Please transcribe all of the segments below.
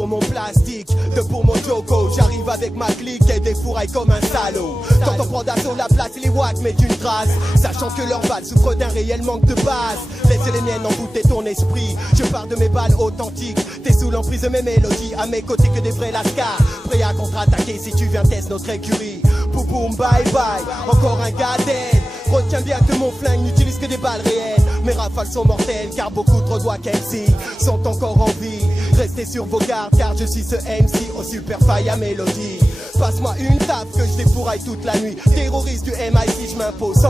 pour mon plastique, deux pour mon Joko. J'arrive avec ma clique et des fourrailles comme un salaud. T'entends prendre d'assaut la place et les watts mettent une trace, sachant que leurs balles souffrent d'un réel manque de base. Laissez les miennes envoûter ton esprit. Je pars de mes balles authentiques. T'es sous l'emprise de mes mélodies, à mes côtés que des vrais lascars. Prêt à contre-attaquer si tu viens tester notre écurie. Poupoum bye bye, encore un gars dead. Retiens bien que mon flingue n'utilise que des balles réelles. Mes rafales sont mortelles car beaucoup trop doigts qu'MC sont encore en vie. Restez sur vos gardes car je suis ce MC au super faille à mélodie. Passe-moi une table que je défouraille toute la nuit. Terroriste du MIT, je m'impose 100%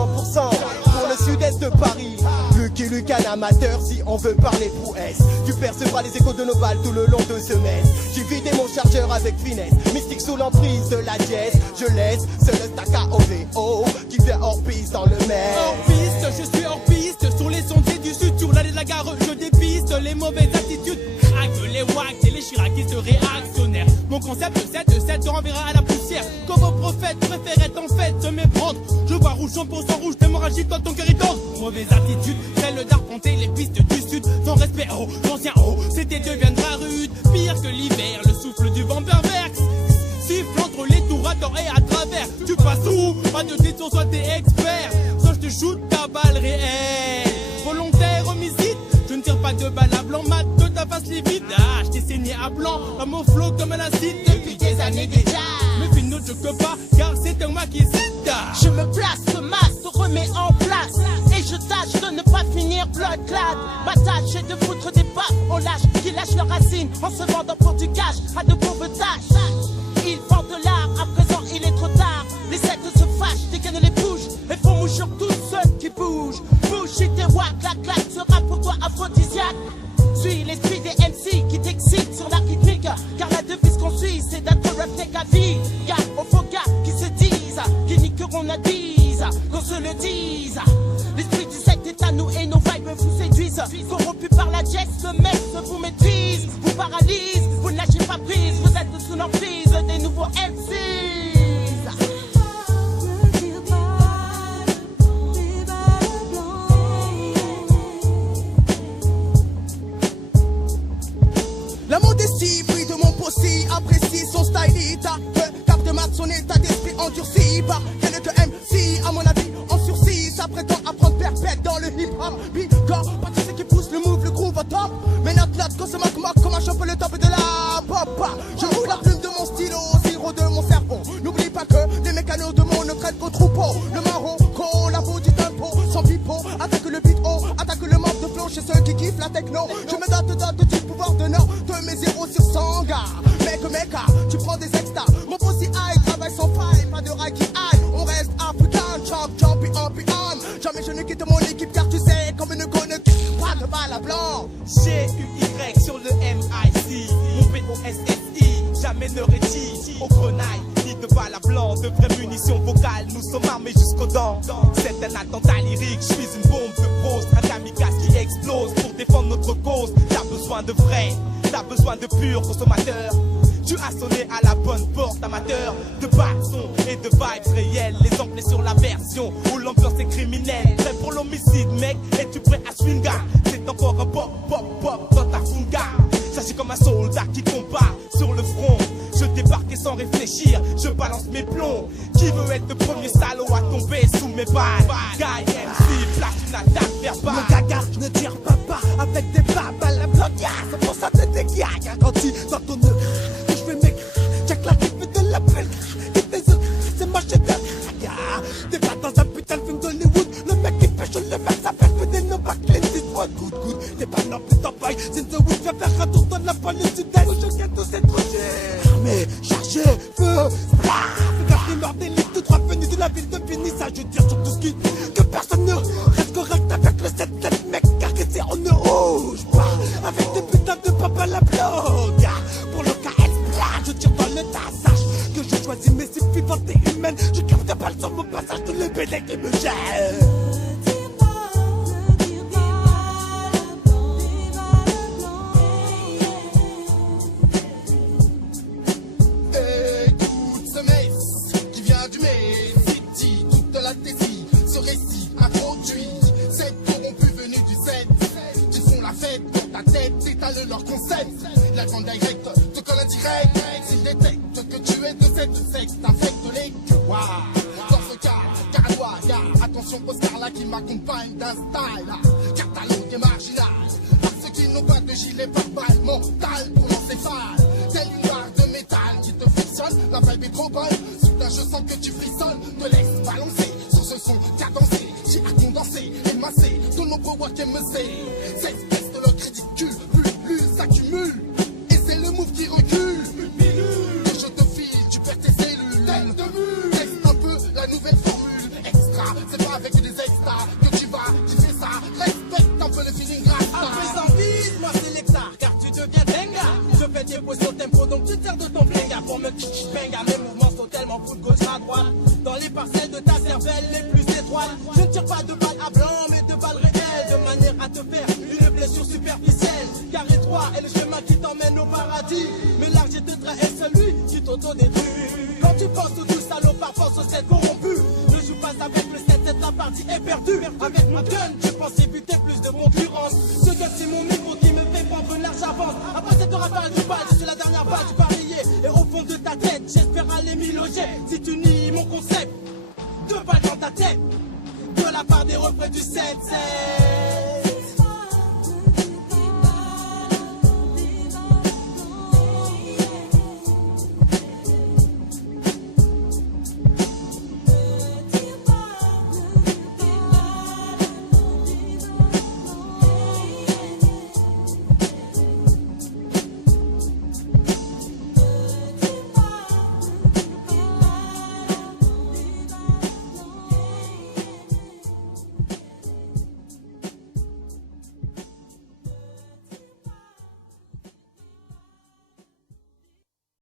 pour le sud-est de Paris. Lucky Luke, un amateur si on veut parler prouesse. Tu percevras les échos de nos balles tout le long de ce mess. J'ai vidé mon chargeur avec finesse. Mystique sous l'emprise de la dièse. Je laisse seul le TKOVO qui vient hors piste dans le mess. Hors piste, je suis hors piste. Sur les sentiers du sud, sur l'allée de la gare, je dépiste les mauvaises attitudes. Craque les wags et les chiraquistes réactionnaires. Mon concept de 7 te renverra à la poussière. Comme vos prophètes préféraient en fait se méprendre. Je vois rouge, 100% rouge, d'hémorragie dans ton cœur il danse. Mauvaise attitude, celle d'arpenter les pistes du sud. Sans respect, oh, l'ancien oh, c'était deviendra rude. Pire que l'hiver, le souffle du vent pervers. Siffle entre les tours à tort et à travers. Tu passes où? Pas de titre, soit t'es expert. Soit je te shoot ta balle réelle. Volontaire homicide, je ne tire pas de balle à blanc. Mat de ta face les vides. Ah, je t'ai saigné à blanc. Dans mon flow comme un acide depuis des années déjà. Mais puis ne choque pas, car c'est moi qui cite. Je me place, ce masque te remet en place. Et je tâche de ne pas finir blood clad. Ma tâche est de foutre des baffes aux lâches qui lâchent leurs racines en se vendant pour du cash à de pauvres tâches. Ils vendent de l'art, à présent il est trop tard. Les sectes se fâchent, dégainent les bouches et font mouchir tous ceux qui bougent. Bouge et tes wack, la claque sera pour toi aphrodisiaque. Suis l'esprit des MC qui t'excite sur la rythmique. Car la devise qu'on suit c'est d'être roughneck à vie. Gars aux faux gars qui se disent, qui niqueront notre bise, qu'on se le dise. L'esprit du secte est à nous et nos vibes vous séduisent. Corrompus par la geste, le mec vous maîtrise, vous paralyse, vous ne lâchez pas prise. Vous êtes sous l'emprise des nouveaux MCs. La modestie brille de mon possi, apprécie son style, capte mat son état d'esprit endurci par quelques MC, à mon avis, en sursis, ça prétend apprendre perpète dans le hip-hop, bigor, pas tous ceux qui poussent le move, le groove au top, mais notre quand c'est moque comme un chope le top de la pop, je roule la plume de mon stylo, zéro de mon cerveau, n'oublie pas que les mécanos de mon ne craignent qu'au troupeau, le Marocco, la peau du tempo, sans pipeau, attaque le beat haut, attaque le manque de flow chez ceux qui kiffent la techno, je me dote du pouvoir de nord, de mes 0 sur 100 gars, mec, tu prends des extras, mon possi high, travaille sans faille, pas de rail qui aille, on reste africain, champ, jamais je ne quitte mon équipe car tu sais, comme une conne, pas de balle à blanc. G-U-Y sur le MIC, mon P-O-S-S-I, jamais ne rétille aux grenailles, ni de balles à blanc, de vraies munitions vocales, nous sommes armés jusqu'aux dents. C'est un attentat lyrique, je suis une bombe de prose, un kamikaze qui explose pour défendre notre cause. T'as besoin de vrai, t'as besoin de pur consommateur. Tu as sonné à la bonne porte, amateur de bâtons et de vibes réelles. Les emplis sur la version où l'ambiance est criminelle. Prêt pour l'homicide, mec, es-tu prêt à swinga? C'est encore un pop, pop, pop dans ta funga. J'agis comme un soldat qui combat sur le front. Je débarque et sans réfléchir, je balance mes plombs. Qui veut être le premier salaud à tomber sous mes balles? Guy MC, flash une attaque verbale. Mon gaga, je ne tire pas avec des babes à la blondière. C'est pour ça que t'es gaga quand tu dans ton œuf. Que je fais mes check la rythme de la belle. Qui tes œufs, c'est ma chef de t'es pas dans un putain de film d'Hollywood. Le mec qui pêche le mec s'appelle Fede No Back Clint Eastwood. Good, t'es pas non plus top boy. C'est The Wood, viens faire un tour dans la police sud-est. Je gagne tous ces projets. Armé, chargé, feu, splat. Fais gaffe, mort d'élite, tout droit venu de la ville de finissage. Je tire sur tout ce qui que personne ne reste correct avec le 7-7 mec. Car que c'est on ne rouge pas. Avec des putains de papa la blonde. Pour le KS plat, je tire dans le tas. Sache que je choisis mes cibles vivantes et humaines. Je capte des balles sur mon passage, tous les bébés qui me gênent. C'est ta installe leur concept. L'agent direct te colle indirect. S'il détecte que tu es de cette secte, infecte les queues. Dans ce cas, carre-toi, gars. Attention au Scarla qui m'accompagne d'un style. Catalogue marginal. À ceux qui n'ont pas de gilet pare-balles mental pour l'encéphale. Telle une barre de métal qui te frictionne. La vibe est trop bonne. Soudain, je sens que tu frissonnes. Te laisse balancer sur ce son cadencé. J'ai à condenser et masser de nombreux WAKMC. Cette espèce de l'autre ridicule, plus s'accumule. Et c'est le move qui recule. Que je te file, tu perds tes cellules. Tête de mule. Teste un peu la nouvelle formule. Extra, c'est pas avec des extras que tu vas kiffer ça. Respecte un peu le feeling grâce. Après sans vide, moi c'est l'hectare, car tu deviens denga. Je fais des pauses au tempo, donc tu te sers de ton blenga pour me benga. Mes mouvements sont tellement fous de gauche à droite. Dans les parcelles de ta cervelle les plus étroites. Je ne tire pas de balles à blanc, mais de balles réelles. De manière à te faire une blessure superficielle. Car étroit est le chemin qui t'emmène au paradis. Mais l'argent de trait est celui qui t'auto-détruit. Quand tu penses au tout salopard, pense au 7 corrompu. Ne joue pas avec le 7, la partie est perdue. Avec ma gun, je pense éviter plus de concurrence. Ce gars c'est mon micro qui me fait prendre large avance. Après cette rafale du bal, je suis la dernière balle du barillet. Et au fond de ta tête, j'espère aller m'y loger. Si tu nies mon concept, 2 balles dans ta tête. De la part des refrains du 7-7.